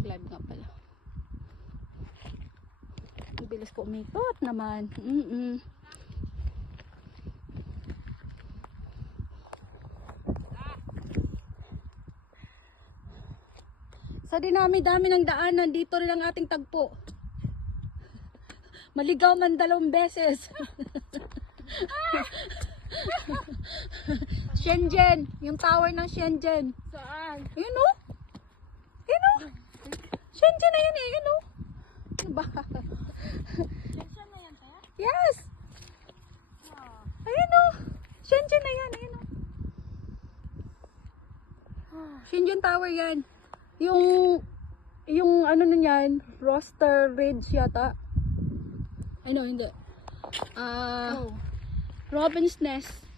mag-live nga pala. Ang bilis ko umikot naman. Sa dinami-dami ng daanan, dito rin ang ating tagpo. Maligaw man 2 beses. Shenzhen, yung tower ng Shenzhen. Saan? Ayun o. Ayun o. Shenzhen na yan eh. Ayun o. Ano ba? Saan na yan, tayo? Yes. Ayun o. Shenzhen na yan. Ayun o. Shenzhen Tower yan. Yung ano na yan, Roster Ridge yata. Ay no, hindi. Robin's Nest.